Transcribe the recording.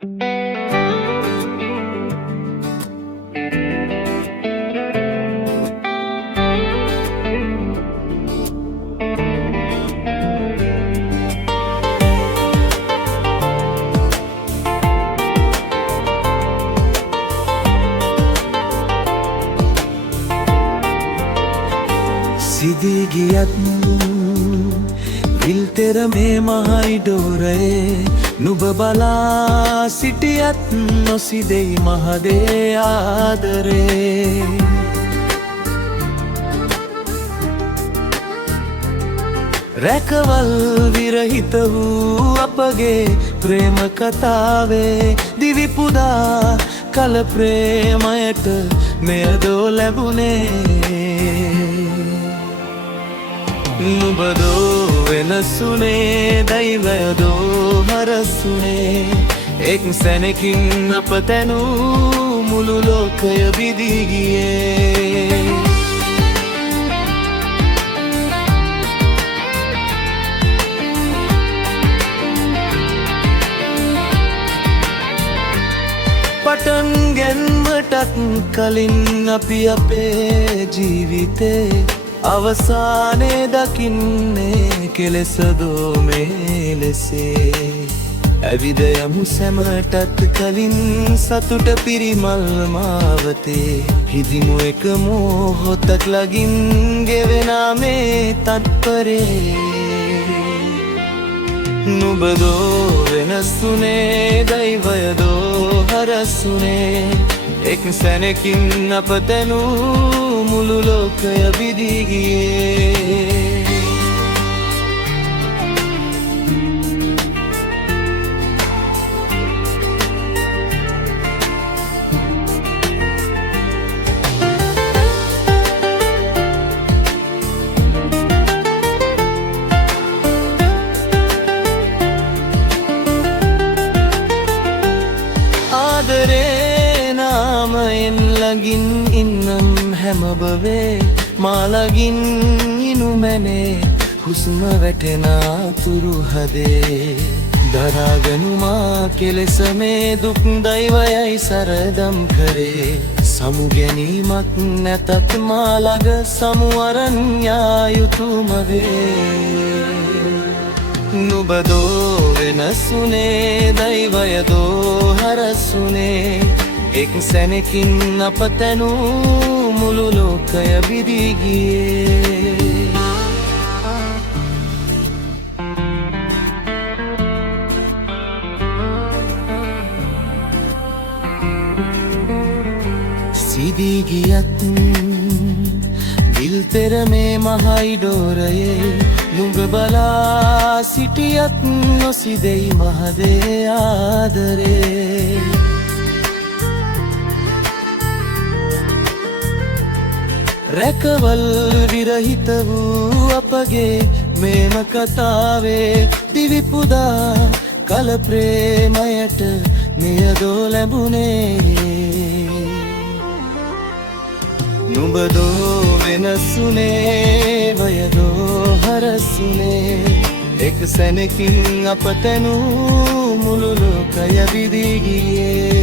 සිදී ගියත් විල්තෙර මේ මහයි ඩෝරයේ නුඹ බලා සිටියත් නොසිදෙයි මහදේ ආදරේ. රැකවල් විරහිත වූ අපගේ ප්‍රේම කතාවේ දිවි පුදා කල ප්‍රේමයට මෙයදෝ ලැබුණේ. නුඹදෝ වෙනසුනේ දෛවයදෝ හරසුනේ එක් සැනකින් අප තැනූ මුළු ලෝකය බිදී ගියේ. පටන් ගැන්මටත් කලින් අපි අපේ ජීවිතේ අවසානයේ දකින්නේ කෙලෙසදෝ මේ ලෙසේ. ඇවිද යමු සැමටත් කලින් සතුට පිරිමල් මාවතේ හිදිමු එක මොහොතක් ලගින් ගෙවෙනා මේ තත්පරේ. නුඹදෝ වෙනසුනේ දෛවයදෝ හරසුනේ එක් සැනකින් අප තැනූ මුළු ලෝකය බිදී ගියේ. ආදරේ නාමයෙන් ළඟින් ඉන්නම් හැම බවේ මාලගින් ඉනුමැනේ හුස්ම වැටෙන තුරු හදේ. දරාගනුමා කෙලෙස මේ දුක් දෛවයයි සරදම් කරේ. සමු ගැනීමක් නැතත් මාළඟ සමුවරන් යා යුතුම වේ. නුඹදෝ වෙනසුනේ දෛවයදෝ හරසුනේ එක් සැනකින් අප තැනූ මුළු ලෝකය බිදී ගියේ. සිදී ගියත් විල්තෙර මේ මහයි ඩෝරයේ නුඹ බලා සිටියත් නොසිදෙයි මහදේ ආදරේ. රැකවල් විරහිත වූ අපගේ මේම කතාවේ දිවි පුදා කල ප්‍රේමයට මෙයදෝ ලැබුණේ. නුඹදෝ වෙනසුනේ වයදෝ හරසුනේ එක් සැනකින් අප තැනූ මුළු ලෝකය බිදී ගියේ.